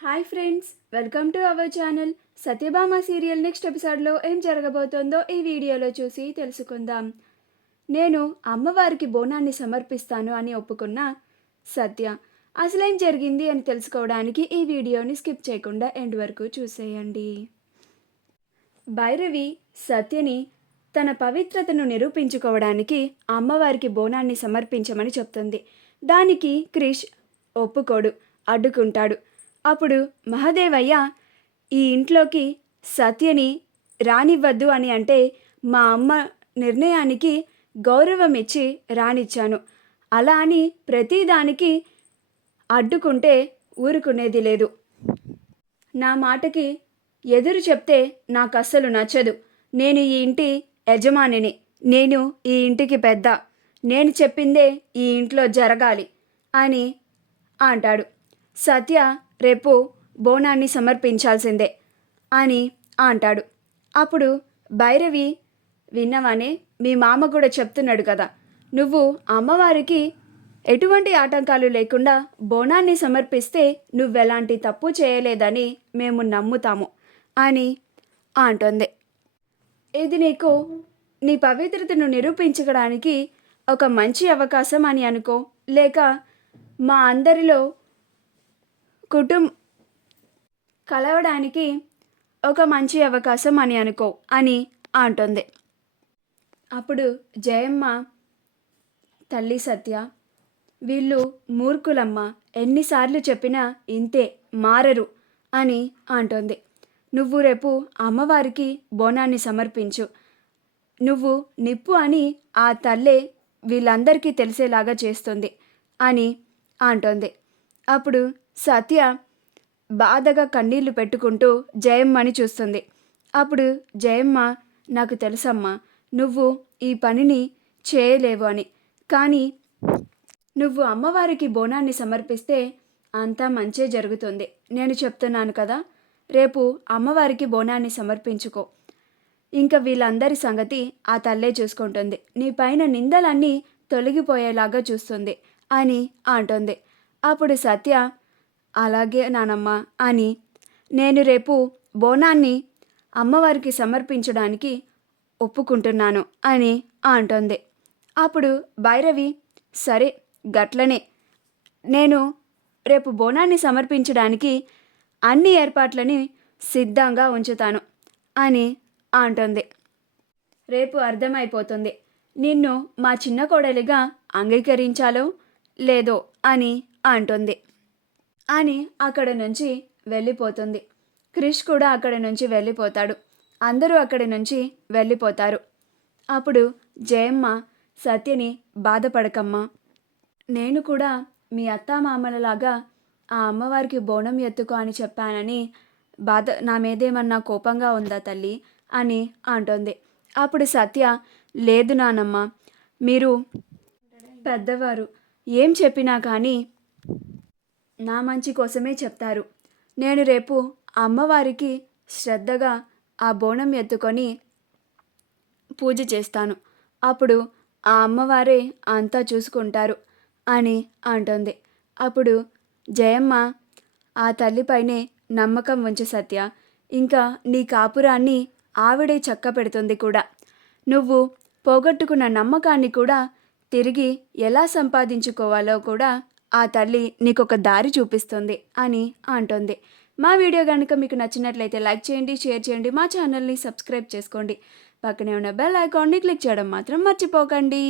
Hi friends, welcome to our channel. Satyabhama serial next ఎపిసోడ్లో ఏం జరగబోతోందో ఈ వీడియోలో చూసి తెలుసుకుందాం. నేను అమ్మవారికి బోనాన్ని సమర్పిస్తాను అని ఒప్పుకున్న సత్య అసలేం జరిగింది అని తెలుసుకోవడానికి ఈ వీడియోని స్కిప్ చేయకుండా ఎండ్ వరకు చూసేయండి. భైరవి సత్యని తన పవిత్రతను నిరూపించుకోవడానికి అమ్మవారికి బోనాన్ని సమర్పించమని చెప్తుంది. దానికి క్రిష్ ఒప్పుకోడు, అడ్డుకుంటాడు. అప్పుడు మహదేవయ్య ఈ ఇంట్లోకి సత్యని రానివ్వద్దు అని అంటే మా అమ్మ నిర్ణయానికి గౌరవం ఇచ్చి రానిచ్చాను. అలా అని ప్రతిదానికి అడ్డుకుంటే ఊరుకునేది లేదు. నా మాటకి ఎదురు చెప్తే నాకు అస్సలు నచ్చదు. నేను ఈ ఇంటి యజమానిని, నేను ఈ ఇంటికి పెద్ద, నేను చెప్పిందే ఈ ఇంట్లో జరగాలి అని అంటాడు. సత్య రేపు బోనాన్ని సమర్పించాల్సిందే అని అంటాడు. అప్పుడు భైరవి, విన్నవానే, మీ మామ కూడా చెప్తున్నాడు కదా, నువ్వు అమ్మవారికి ఎటువంటి ఆటంకాలు లేకుండా బోనాన్ని సమర్పిస్తే నువ్వెలాంటి తప్పు చేయలేదని మేము నమ్ముతాము అని అంటుంది. ఇది నీకు నీ పవిత్రతను నిరూపించడానికి ఒక మంచి అవకాశం అని అనుకో, లేక మా అందరిలో కలవడానికి ఒక మంచి అవకాశం అని అనుకో అని అంటుంది. అప్పుడు జయమ్మ, తల్లి సత్య, వీళ్ళు మూర్ఖులమ్మ, ఎన్నిసార్లు చెప్పినా ఇంతే, మారరు అని అంటుంది. నువ్వు రేపు అమ్మవారికి బోనాన్ని సమర్పించు. నువ్వు నిప్పు అని ఆ తల్లే వీళ్ళందరికీ తెలిసేలాగా చేస్తుంది అని అంటుంది. అప్పుడు సత్య బాధగా కన్నీళ్లు పెట్టుకుంటూ జయమ్మని చూస్తుంది. అప్పుడు జయమ్మ, నాకు తెలుసమ్మా నువ్వు ఈ పనిని చేయలేవు అని, కానీ నువ్వు అమ్మవారికి బోనాన్ని సమర్పిస్తే అంతా మంచే జరుగుతుంది. నేను చెప్తున్నాను కదా, రేపు అమ్మవారికి బోనాన్ని సమర్పించుకో. ఇంకా వీళ్ళందరి సంగతి ఆ తల్లే చూసుకుంటుంది. నీ పైన నిందలన్నీ తొలగిపోయేలాగా చూస్తుంది అని అంటుంది. అప్పుడు సత్య, అలాగే నానమ్మ అని, నేను రేపు బోనాన్ని అమ్మవారికి సమర్పించడానికి ఒప్పుకుంటున్నాను అని అంటుంది. అప్పుడు భైరవి, సరే గట్లనే, నేను రేపు బోనాన్ని సమర్పించడానికి అన్ని ఏర్పాట్లని సిద్ధంగా ఉంచుతాను అని అంటుంది. రేపు అర్థమైపోతుంది నిన్ను మా చిన్న కోడలిగా అంగీకరించాలో లేదో అని అంటుంది అని అక్కడ నుంచి వెళ్ళిపోతుంది. క్రిష్ కూడా అక్కడి నుంచి వెళ్ళిపోతాడు. అందరూ అక్కడి నుంచి వెళ్ళిపోతారు. అప్పుడు జయమ్మ సత్యని, బాధపడకమ్మా, నేను కూడా మీ అత్తామామలలాగా ఆ అమ్మవారికి బోనం ఎత్తుకో అని చెప్పానని నా మీదేమన్నా కోపంగా ఉందా తల్లి అని అంటుంది. అప్పుడు సత్య, లేదు నానమ్మ, మీరు పెద్దవారు, ఏం చెప్పినా కానీ నా మంచి కోసమే చెప్తారు. నేను రేపు అమ్మవారికి శ్రద్ధగా ఆ బోనం ఎత్తుకొని పూజ చేస్తాను. అప్పుడు ఆ అమ్మవారే అంతా చూసుకుంటారు అని అంటుంది. అప్పుడు జయమ్మ, ఆ తల్లిపైనే నమ్మకం ఉంచు సత్య, ఇంకా నీ కాపురాన్ని ఆవిడే చక్క పెడుతుంది కూడా. నువ్వు పోగొట్టుకున్న నమ్మకాన్ని కూడా తిరిగి ఎలా సంపాదించుకోవాలో కూడా ఆ తల్లి నీకొక దారి చూపిస్తుంది అని అంటుంది. మా వీడియో కనుక మీకు నచ్చినట్లయితే లైక్ చేయండి, షేర్ చేయండి, మా ఛానల్ని సబ్స్క్రైబ్ చేసుకోండి. పక్కనే ఉన్న బెల్ ఐకాన్ని క్లిక్ చేయడం మాత్రం మర్చిపోకండి.